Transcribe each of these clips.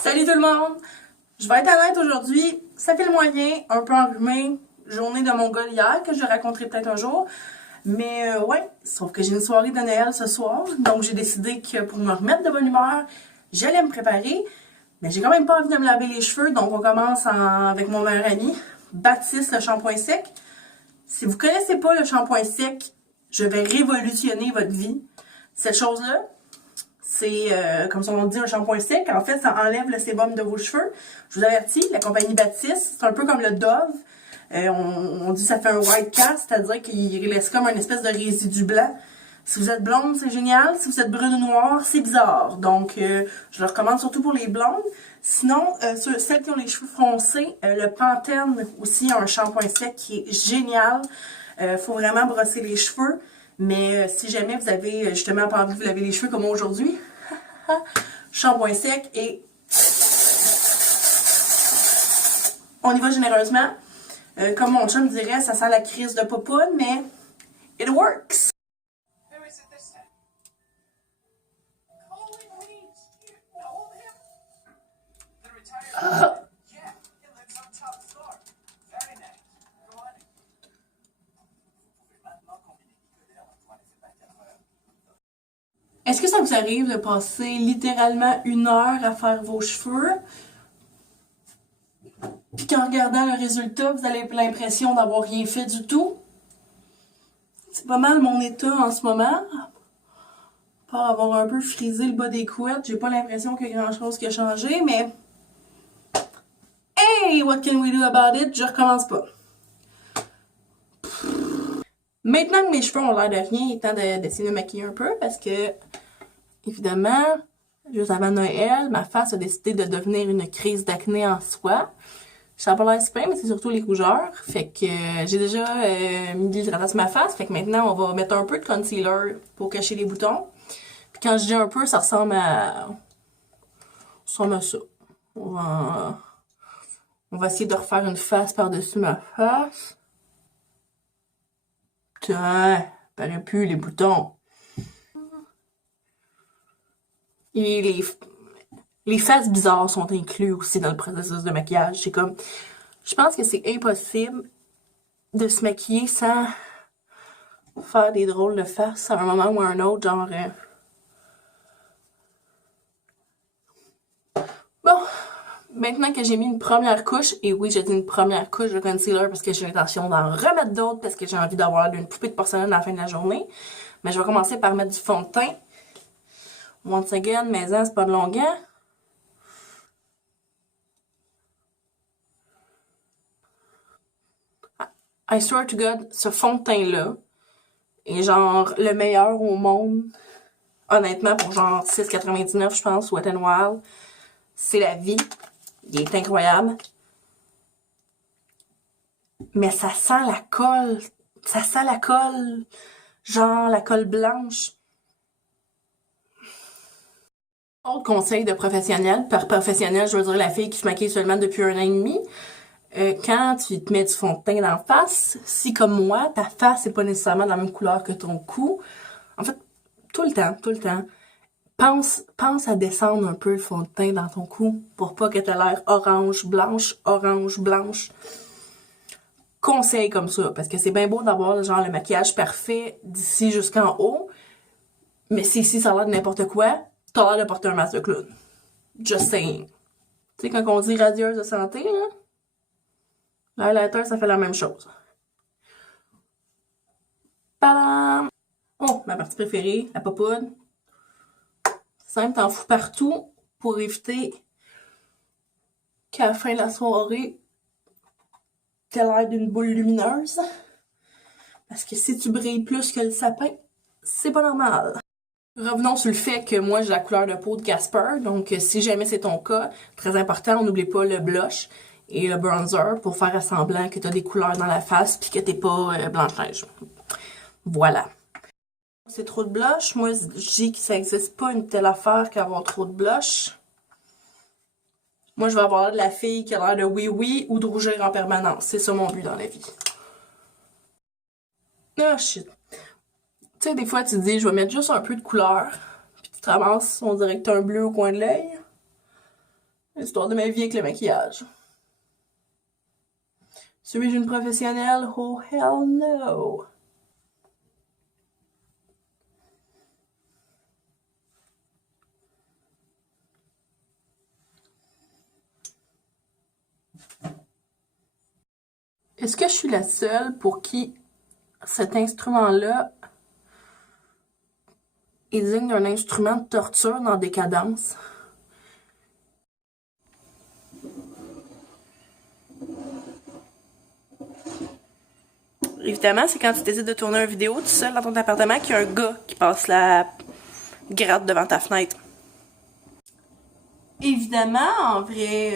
Salut tout le monde! Je vais être honnête aujourd'hui, ça fait le moyen, un peu enrhumé, journée de mon gars hier, que je raconterai peut-être un jour. Mais ouais, sauf que j'ai une soirée de Noël ce soir, donc j'ai décidé que pour me remettre de bonne humeur, j'allais me préparer. Mais j'ai quand même pas envie de me laver les cheveux, donc on commence avec mon meilleur ami, Baptiste le shampoing sec. Si vous connaissez pas le shampoing sec, je vais révolutionner votre vie. Cette chose-là, c'est, comme son nom le dit, un shampoing sec. En fait, ça enlève le sébum de vos cheveux. Je vous avertis, la compagnie Baptiste, c'est un peu comme le Dove. On dit que ça fait un white cast, c'est-à-dire qu'il laisse comme une espèce de résidu blanc. Si vous êtes blonde, c'est génial. Si vous êtes brune ou noire, c'est bizarre. Donc, je le recommande surtout pour les blondes. Sinon, celles qui ont les cheveux foncés, le Pantene aussi a un shampoing sec qui est génial. Faut vraiment brosser les cheveux. Mais si jamais vous avez justement pas envie de vous laver les cheveux comme aujourd'hui, shampoing sec et on y va généreusement. Comme mon chum dirait, ça sent la crise de popoune, mais it works! Est-ce que ça vous arrive de passer littéralement 1 heure à faire vos cheveux? Puis qu'en regardant le résultat, vous avez l'impression d'avoir rien fait du tout? C'est pas mal mon état en ce moment. Par avoir un peu frisé le bas des couettes, j'ai pas l'impression qu'il y a grand chose qui a changé, mais hey, what can we do about it? Je recommence pas. Maintenant que mes cheveux ont l'air de rien, il est temps d'essayer de me maquiller un peu parce que, évidemment, juste avant Noël, ma face a décidé de devenir une crise d'acné en soi. Ça n'a pas l'air super, mais c'est surtout les rougeurs. Fait que j'ai déjà mis de l'hydratant sur ma face. Fait que maintenant, on va mettre un peu de concealer pour cacher les boutons. Puis quand je dis un peu, ça ressemble à ça. On va essayer de refaire une face par-dessus ma face. Putain, paraît plus les boutons. Et les faces bizarres sont inclus aussi dans le processus de maquillage. C'est comme, je pense que c'est impossible de se maquiller sans faire des drôles de faces à un moment ou à un autre, genre... Bon, maintenant que j'ai mis une première couche, et oui, j'ai dit une première couche de concealer parce que j'ai l'intention d'en remettre d'autres parce que j'ai envie d'avoir une poupée de porcelaine à la fin de la journée. Mais je vais commencer par mettre du fond de teint. Once again, maison, c'est pas de longuant. I swear to God, ce fond de teint-là est genre le meilleur au monde. Honnêtement, pour genre 6,99 je pense, Wet n Wild. C'est la vie. Il est incroyable. Mais ça sent la colle. Ça sent la colle. Genre la colle blanche. Autre conseil de professionnel. Par professionnel, je veux dire la fille qui se maquille seulement depuis 1 an et demi. Quand tu te mets du fond de teint dans la face, si comme moi, ta face n'est pas nécessairement de la même couleur que ton cou, en fait, tout le temps, pense à descendre un peu le fond de teint dans ton cou pour pas que t'aies l'air orange, blanche. Conseil comme ça, parce que c'est bien beau d'avoir genre le maquillage parfait d'ici jusqu'en haut, mais si ça a l'air de n'importe quoi, t'as l'air de porter un masque de clown. Just saying. Tu sais, quand on dit radieuse de santé, là, l'highlighter, ça fait la même chose. Tadam! Oh, ma partie préférée, la popoune. Simple, t'en fous partout pour éviter qu'à la fin de la soirée, t'aies l'air d'une boule lumineuse. Parce que si tu brilles plus que le sapin, c'est pas normal. Revenons sur le fait que moi, j'ai la couleur de peau de Casper. Donc, si jamais c'est ton cas, très important, n'oublie pas le blush et le bronzer pour faire semblant que t'as des couleurs dans la face puis que t'es pas Blanche-Neige. Voilà. C'est trop de blush. Moi, je dis que ça n'existe pas une telle affaire qu'avoir trop de blush. Moi, je vais avoir l'air de la fille qui a l'air de oui ou de rougir en permanence. C'est ça mon but dans la vie. Ah, shit. Tu sais, des fois, tu te dis, je vais mettre juste un peu de couleur. Puis tu te ramasses, on dirait que t'as un bleu au coin de l'œil. L'histoire de ma vie avec le maquillage. Suis-je une professionnelle? Oh hell no! Est-ce que je suis la seule pour qui cet instrument-là est digne d'un instrument de torture dans Décadence? Évidemment, c'est quand tu décides de tourner une vidéo tout seul dans ton appartement qu'il y a un gars qui passe la gratte devant ta fenêtre. Évidemment, en vrai,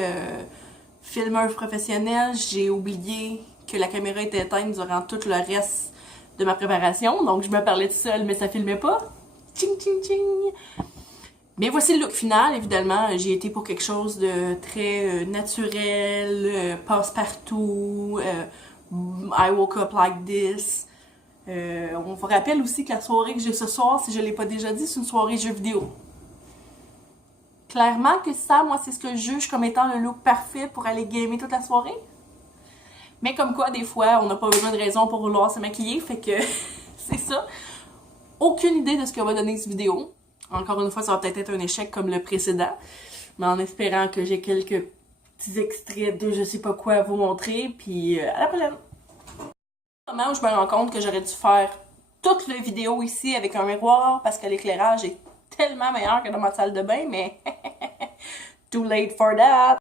filmeur professionnel, j'ai oublié que la caméra était éteinte durant tout le reste de ma préparation, donc je me parlais tout seul, mais ça filmait pas. Tching, tching, tching! Mais voici le look final, évidemment, j'ai été pour quelque chose de très naturel, passe-partout, I woke up like this. On vous rappelle aussi que la soirée que j'ai ce soir, si je l'ai pas déjà dit, c'est une soirée jeux vidéo. Clairement que ça, moi, c'est ce que je juge comme étant le look parfait pour aller gamer toute la soirée. Mais comme quoi, des fois, on n'a pas besoin de raison pour vouloir se maquiller, fait que c'est ça. Aucune idée de ce que va donner cette vidéo. Encore une fois, ça va peut-être être un échec comme le précédent, mais en espérant que j'ai quelques petits extraits de je sais pas quoi à vous montrer, puis à la prochaine! Au moment où je me rends compte que j'aurais dû faire toute la vidéo ici avec un miroir parce que l'éclairage est tellement meilleur que dans ma salle de bain, mais too late for that!